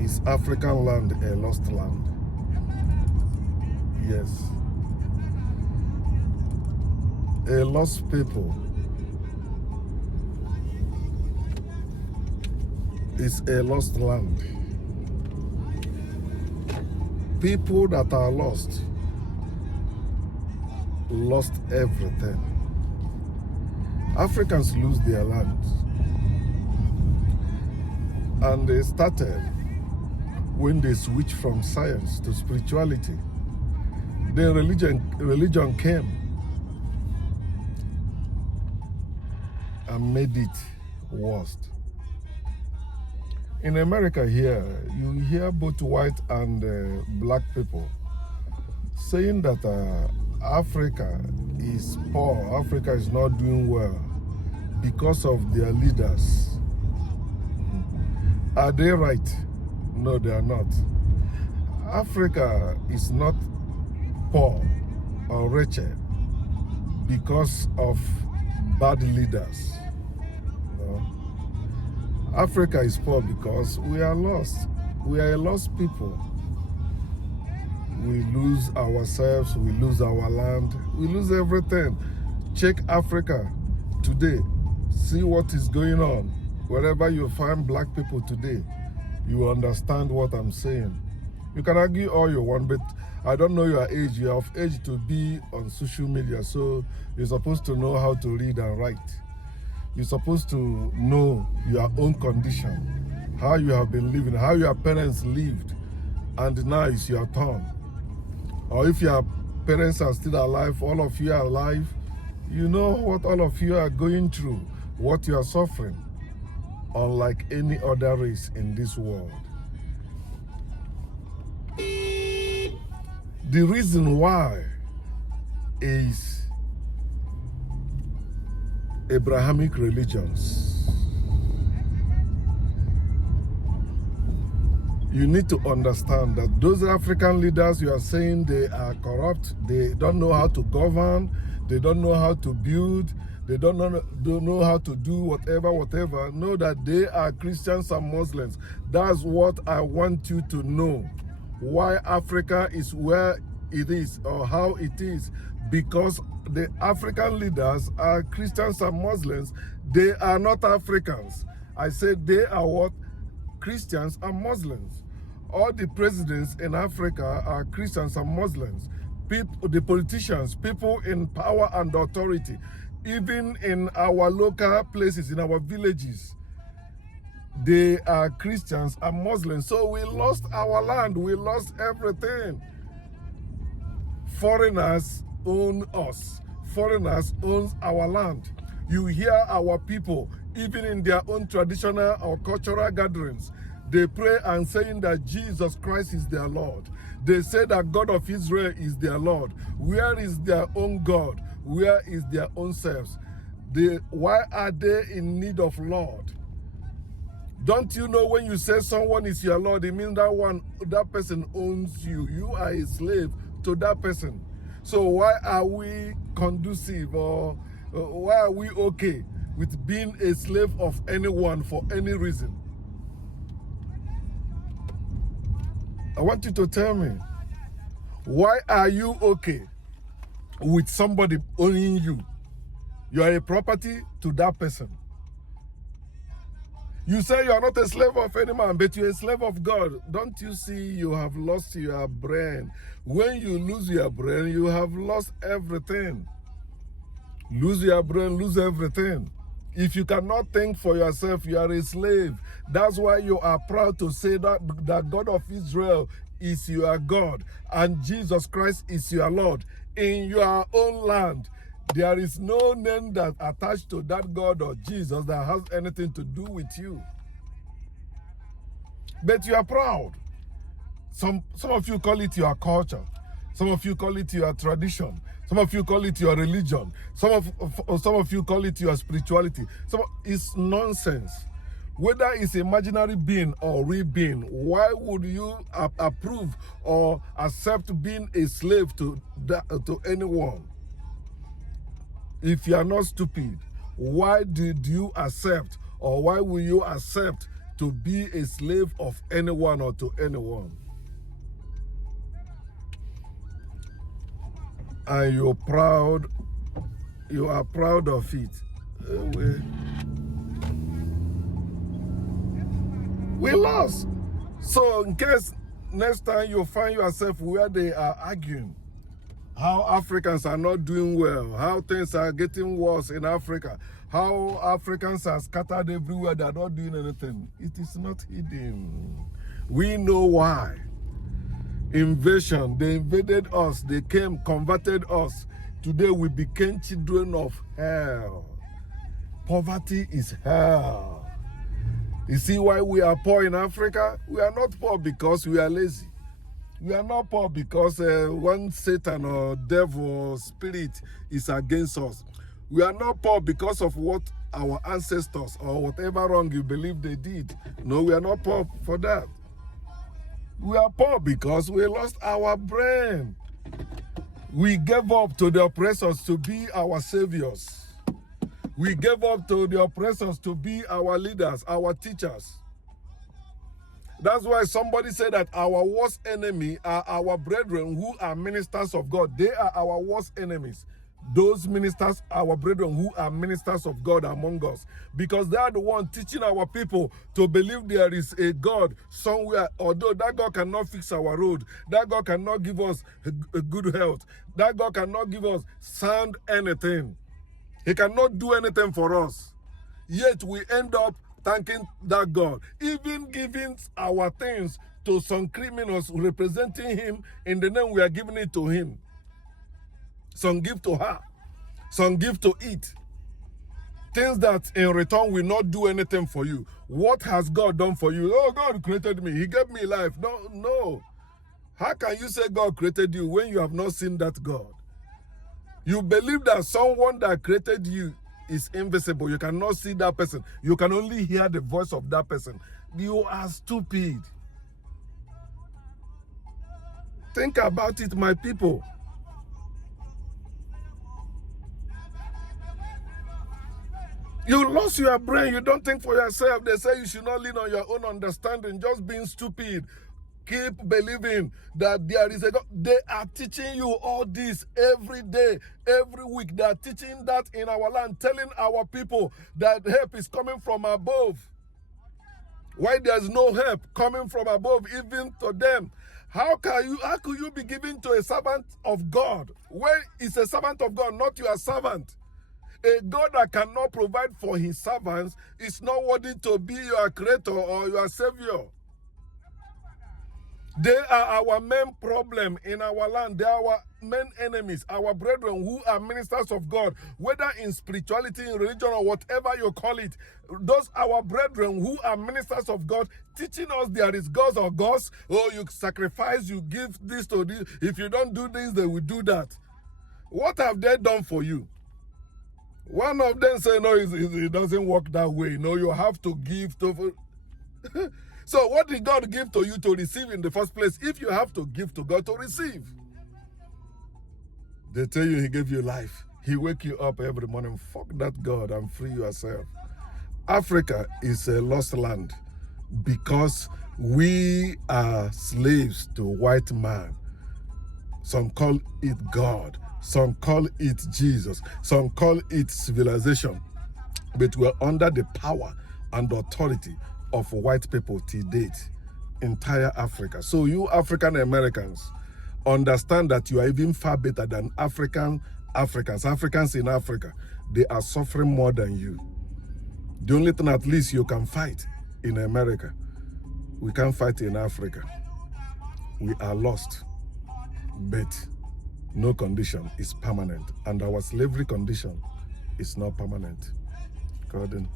Is African land a lost land? Yes. A lost people is a lost land. People that are lost everything. Africans lose their land. And they started when they switched from science to spirituality. Then religion came and made it worse. In America here, you hear both white and black people saying that Africa is poor, Africa is not doing well because of their leaders. Are they right? No, they are not. Africa is not poor or wretched because of bad leaders. No. Africa is poor because we are lost. We are a lost people. We lose ourselves, we lose our land, we lose everything. Check Africa today. See what is going on. Wherever you find black people today, you will understand what I'm saying. You can argue all you want, but I don't know your age. You are of age to be on social media, so you're supposed to know how to read and write. You're supposed to know your own condition, how you have been living, how your parents lived, and now it's your turn. Or if your parents are still alive, all of you are alive, you know what all of you are going through, what you are suffering, unlike any other race in this world. The reason why is Abrahamic religions. You need to understand that those African leaders you are saying they are corrupt, they don't know how to govern, they don't know how to build, they don't know how to do whatever. Know that they are Christians and Muslims. That's what I want you to know. Why Africa is where it is or how it is. Because the African leaders are Christians and Muslims. They are not Africans. I said they are what? Christians and Muslims. All the presidents in Africa are Christians and Muslims. People, the politicians, people in power and authority, even in our local places, in our villages, they are Christians and Muslims. So we lost our land, we lost everything. Foreigners own us. Foreigners own our land. You hear our people, even in their own traditional or cultural gatherings, they pray and saying that Jesus Christ is their Lord. They say that God of Israel is their Lord. Where is their own God? Where is their own selves? Why are they in need of Lord? Don't you know when you say someone is your Lord, it means that person owns you. You are a slave to that person. So why are we conducive or why are we okay with being a slave of anyone for any reason? I want you to tell me, why are you okay with somebody owning you? You are a property to that person. You say you are not a slave of any man, but you're a slave of God. Don't you see you have lost your brain? When you lose your brain, you have lost everything. Lose your brain, lose everything. If you cannot think for yourself, you are a slave. That's why you are proud to say that God of Israel is your God and Jesus Christ is your Lord in your own land. There is no name that attached to that God or Jesus that has anything to do with you. But you are proud. Some of you call it your culture. Some of you call it your tradition. Some of you call it your religion. Some of you call it your spirituality. It's nonsense. Whether it's imaginary being or real being, why would you approve or accept being a slave to anyone? If you are not stupid, why did you accept or why will you accept to be a slave of anyone or to anyone. And you are proud of it. We lost. So in case next time you find yourself where they are arguing, how Africans are not doing well, how things are getting worse in Africa, how Africans are scattered everywhere, they are not doing anything. It is not hidden. We know why. Invasion, they invaded us, they came, converted us. Today we became children of hell. Poverty is hell. You see why we are poor in Africa? We are not poor because we are lazy. We are not poor because one Satan or devil or spirit is against us. We are not poor because of what our ancestors or whatever wrong you believe they did. No, we are not poor for that. We are poor because we lost our brain. We gave up to the oppressors to be our saviors. We gave up to the oppressors to be our leaders, our teachers. That's why somebody said that our worst enemy are our brethren who are ministers of God. They are our worst enemies. Those ministers, our brethren who are ministers of God among us. Because they are the one teaching our people to believe there is a God somewhere. Although that God cannot fix our road. That God cannot give us a good health. That God cannot give us sound anything. He cannot do anything for us. Yet we end up thanking that God, even giving our things to some criminals representing him in the name we are giving it to him. Some give to her, some give to eat. Things that in return will not do anything for you. What has God done for you? Oh, God created me. He gave me life. No. How can you say God created you when you have not seen that God? You believe that someone that created you is invisible. You cannot see that person. You can only hear the voice of that person. You are stupid. Think about it, my people. You lost your brain. You don't think for yourself. They say you should not lean on your own understanding. Just being stupid. Keep believing that there is a God. They are teaching you all this every day, every week. They are teaching that in our land, telling our people that help is coming from above. Why there's no help coming from above, even to them? How could you be given to a servant of God? When it's a servant of God, not your servant? A God that cannot provide for his servants is not worthy to be your creator or your savior. They are our main problem in our land. They are our main enemies, our brethren who are ministers of God, whether in spirituality, in religion, or whatever you call it. Those our brethren who are ministers of God, teaching us there is gods or gods. Oh, you sacrifice, you give this to this. If you don't do this, they will do that. What have they done for you? One of them say, no, it doesn't work that way. No, you have to give to... So what did God give to you to receive in the first place if you have to give to God to receive? They tell you he gave you life. He wake you up every morning. Fuck that God and free yourself. Africa is a lost land because we are slaves to white man. Some call it God. Some call it Jesus. Some call it civilization. But we're under the power and authority of white people to date, entire Africa. So you African Americans understand that you are even far better than Africans in Africa. They are suffering more than you. The only thing at least you can fight in America, we can't fight in Africa. We are lost, but no condition is permanent, and our slavery condition is not permanent. Gordon.